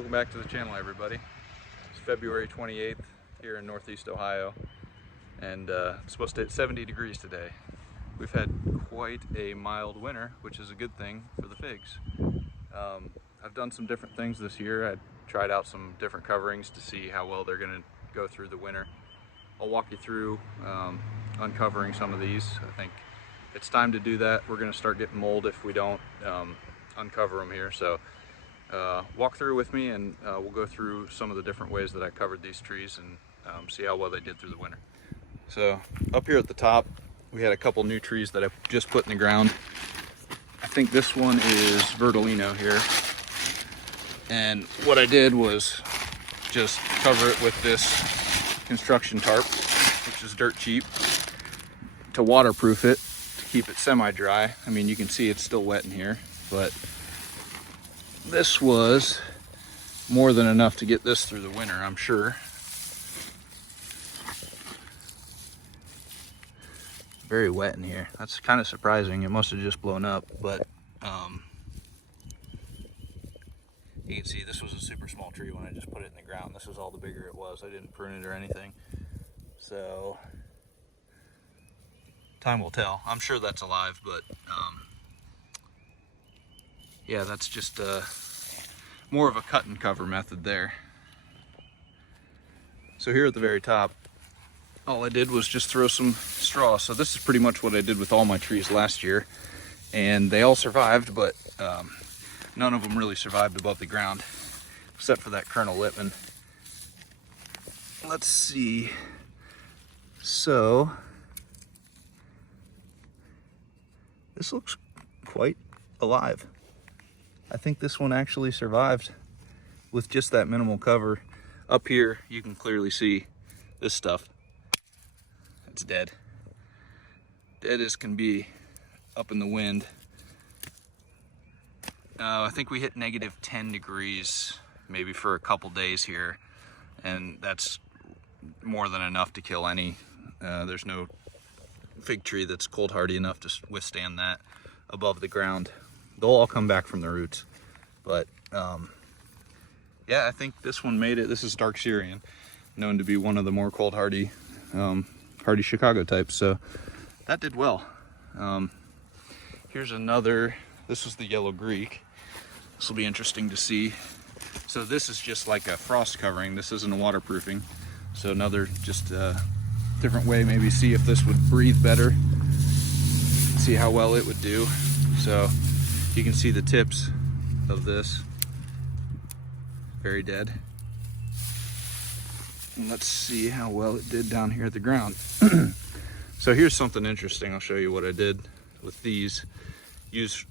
Welcome back to the channel, everybody. It's February 28th here in Northeast Ohio, and it's supposed to hit 70 degrees today. We've had quite a mild winter, which is a good thing for the figs. I've done some different things this year. I tried out some different coverings to see how well they're going to go through the winter. I'll walk you through uncovering some of these. I think it's time to do that. We're going to start getting mold if we don't uncover them here. So walk through with me, and we'll go through some of the different ways that I covered these trees and see how well they did through the winter. So up here at the top, we had a couple new trees that I just put in the ground. I think this one is Vertolino here. And what I did was just cover it with this construction tarp, which is dirt cheap, to waterproof it, to keep it semi-dry. I mean, you can see it's still wet in here, but this was more than enough to get this through the winter, I'm sure. Very wet in here. That's kind of surprising. It must have just blown up, but you can see this was a super small tree when I just put it in the ground. This was all the bigger it was. I didn't prune it or anything. So time will tell. I'm sure that's alive, but yeah, that's just more of a cut and cover method there. So here at the very top, all I did was just throw some straw. So this is pretty much what I did with all my trees last year, and they all survived, but none of them really survived above the ground, except for that Colonel Littman. Let's see. So this looks quite alive. I think this one actually survived with just that minimal cover. Up here, you can clearly see this stuff. It's dead. Dead as can be up in the wind. I think we hit -10 degrees maybe for a couple days here, and that's more than enough to kill any. There's no fig tree that's cold hardy enough to withstand that above the ground. They'll all come back from the roots, but yeah, I think this one made it. This is dark Syrian, known to be one of the more cold hardy hardy Chicago types, so that did well. Here's another. This was the yellow Greek. This will be interesting to see. So this is just like a frost covering. This isn't a waterproofing. So another just different way, maybe see if this would breathe better, see how well it would do. So you can see the tips of this, very dead. And let's see how well it did down here at the ground. So here's something interesting. I'll show you what I did with these. Use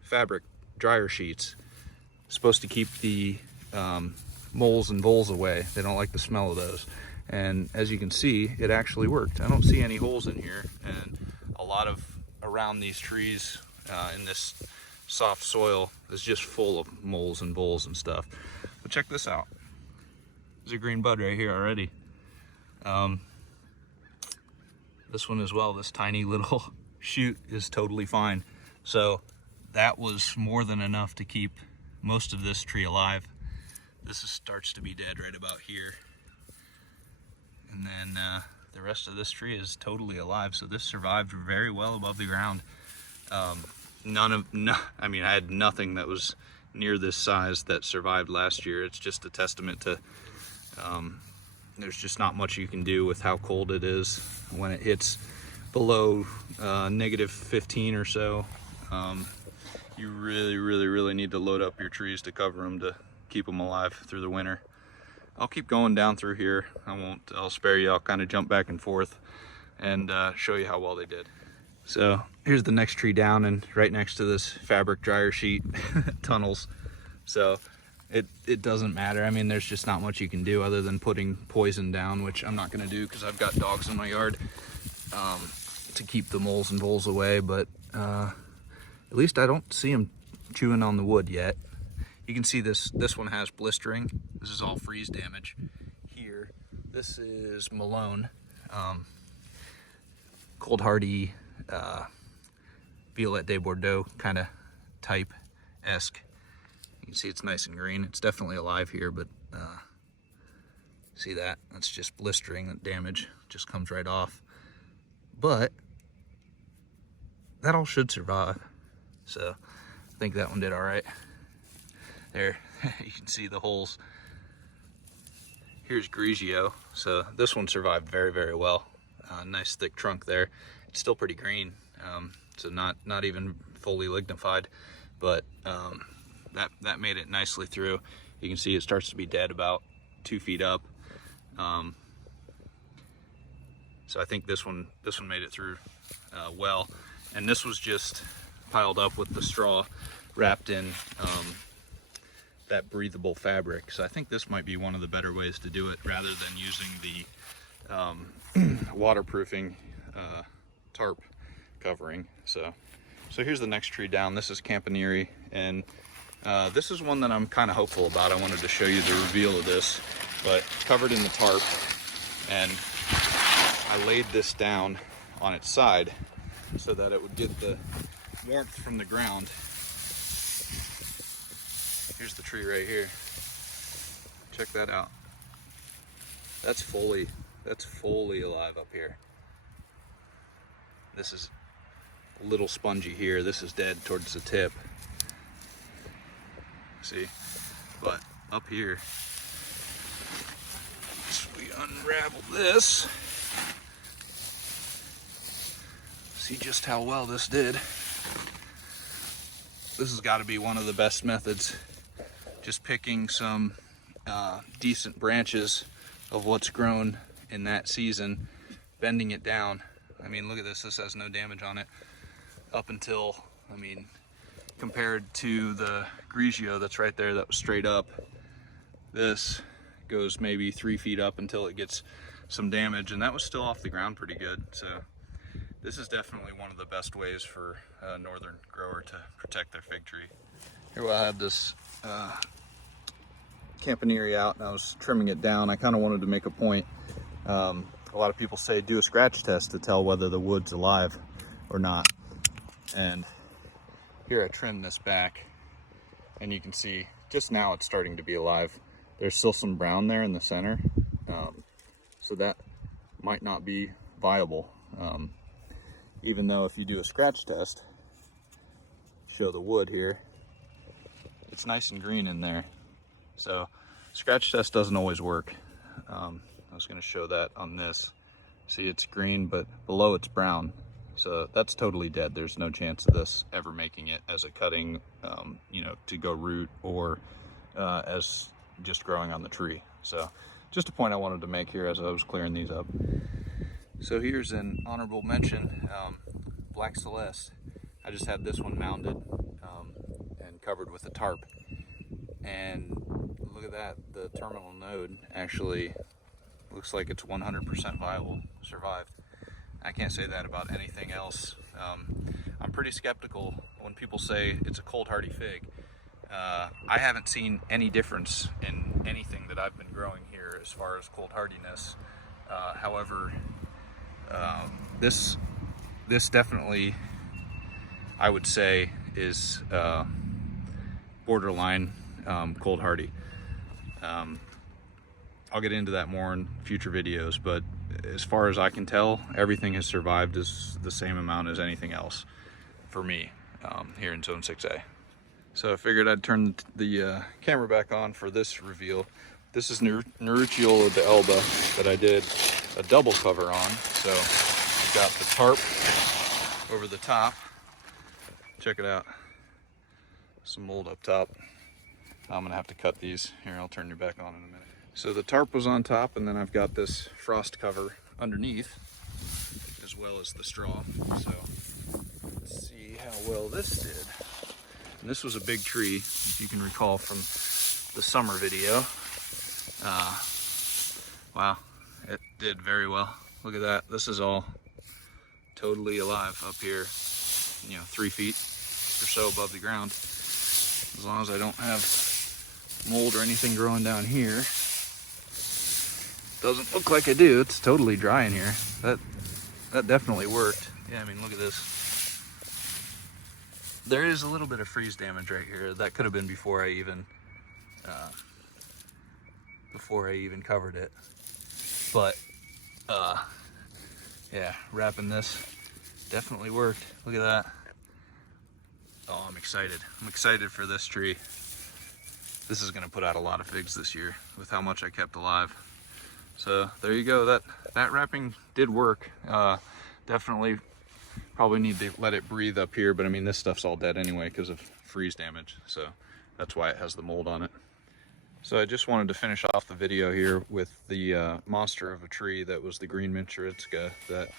fabric dryer sheets. It's supposed to keep the moles and voles away. They don't like the smell of those. And as you can see, it actually worked. I don't see any holes in here, and a lot of around these trees in this soft soil is just full of moles and voles and stuff. But check this out. There's a green bud right here already. This one as well, this tiny little shoot is totally fine. So that was more than enough to keep most of this tree alive. This starts to be dead right about here. And then the rest of this tree is totally alive. So this survived very well above the ground. I mean, I had nothing that was near this size that survived last year. It's just a testament to there's just not much you can do with how cold it is when it hits below -15 or so. You really need to load up your trees to cover them to keep them alive through the winter. I'll keep going down through here. I'll spare you. I'll kind of jump back and forth and show you how well they did. So here's the next tree down, and right next to this fabric dryer sheet tunnels. So it doesn't matter. I mean, there's just not much you can do other than putting poison down, which I'm not going to do because I've got dogs in my yard to keep the moles and voles away. But at least I don't see them chewing on the wood yet. You can see this one has blistering. This is all freeze damage. Here, this is Malone, cold hardy Violette de Bordeaux kind of type-esque. You can see it's nice and green. It's definitely alive here, but see that? That's just blistering. That damage just comes right off. But that all should survive. So I think that one did all right. There, you can see the holes. Here's Grigio. So this one survived very, very well. Nice thick trunk there. It's still pretty green, so not even fully lignified, but that made it nicely through. You can see it starts to be dead about 2 feet up. So I think this one made it through well, and this was just piled up with the straw wrapped in that breathable fabric. So I think this might be one of the better ways to do it, rather than using the waterproofing tarp covering. So here's the next tree down. This is Campaneri, and this is one that I'm kind of hopeful about. I wanted to show you the reveal of this, but covered in the tarp, and I laid this down on its side so that it would get the warmth from the ground. Here's the tree right here. Check that out. That's fully alive up here. This is a little spongy here. This is dead towards the tip. See? But up here, as we unravel this, see just how well this did. This has got to be one of the best methods. Just picking some decent branches of what's grown in that season, bending it down. I mean, look at this. This has no damage on it up until, I mean, compared to the Grigio that's right there that was straight up, this goes maybe 3 feet up until it gets some damage, and that was still off the ground pretty good. So this is definitely one of the best ways for a northern grower to protect their fig tree. Here I have this Campaneri out, and I was trimming it down. I kind of wanted to make a point. A lot of people say do a scratch test to tell whether the wood's alive or not. And here I trimmed this back, and you can see just now it's starting to be alive. There's still some brown there in the center, so that might not be viable. Even though if you do a scratch test, show the wood here, it's nice and green in there. So scratch test doesn't always work. I was going to show that on this. See, it's green, but below it's brown. So that's totally dead. There's no chance of this ever making it as a cutting, you know, to go root or as just growing on the tree. So just a point I wanted to make here as I was clearing these up. So here's an honorable mention, Black Celeste. I just had this one mounded and covered with a tarp. And look at that, the terminal node actually looks like it's 100% viable, survived. I can't say that about anything else. I'm pretty skeptical when people say it's a cold hardy fig. I haven't seen any difference in anything that I've been growing here as far as cold hardiness. However, this definitely, I would say, is borderline cold hardy. I'll get into that more in future videos, but as far as I can tell, everything has survived as the same amount as anything else for me here in Zone 6A. So I figured I'd turn the camera back on for this reveal. This is Nerucciola de Elba that I did a double cover on. So I've got the tarp over the top. Check it out. Some mold up top. I'm gonna have to cut these. Here, I'll turn you back on in a minute. So the tarp was on top, and then I've got this frost cover underneath, as well as the straw. So let's see how well this did. And this was a big tree, if you can recall from the summer video. Wow, it did very well. Look at that. This is all totally alive up here, you know, 3 feet or so above the ground. As long as I don't have mold or anything growing down here. Doesn't look like I do. It's totally dry in here. That definitely worked. Yeah, I mean, look at this. there is a little bit of freeze damage right here. That could have been before I even covered it. But yeah, wrapping this definitely worked. Look at that. Oh, I'm excited. I'm excited for this tree. This is gonna put out a lot of figs this year with how much I kept alive. So there you go. That wrapping did work. Definitely probably need to let it breathe up here, but I mean, this stuff's all dead anyway because of freeze damage. So that's why it has the mold on it. So I just wanted to finish off the video here with the monster of a tree that was the green Mincheritzka that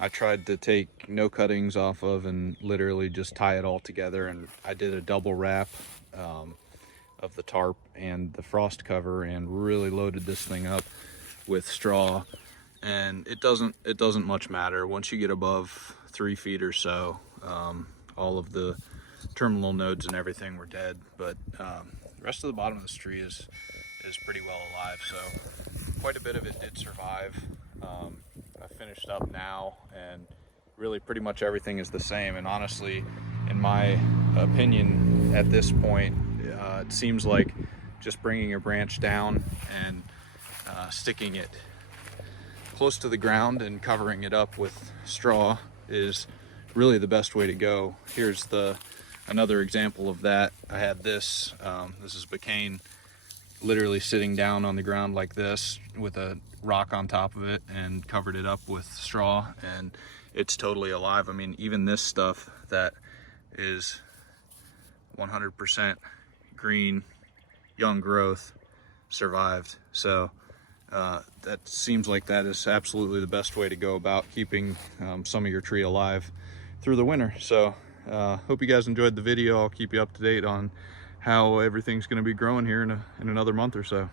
I tried to take no cuttings off of and literally just tie it all together. And I did a double wrap of the tarp and the frost cover and really loaded this thing up with straw. And it doesn't much matter once you get above 3 feet or so. All of the terminal nodes and everything were dead, but the rest of the bottom of this tree is pretty well alive. So quite a bit of it did survive. I finished up now, and really pretty much everything is the same. And honestly, in my opinion, at this point, it seems like just bringing a branch down and sticking it close to the ground and covering it up with straw is really the best way to go. Here's another example of that. I had this is Bacane, literally sitting down on the ground like this with a rock on top of it and covered it up with straw, and it's totally alive. I mean, even this stuff that is 100% green, young growth, survived. So that seems like that is absolutely the best way to go about keeping some of your tree alive through the winter. So hope you guys enjoyed the video. I'll keep you up to date on how everything's going to be growing here in another month or so.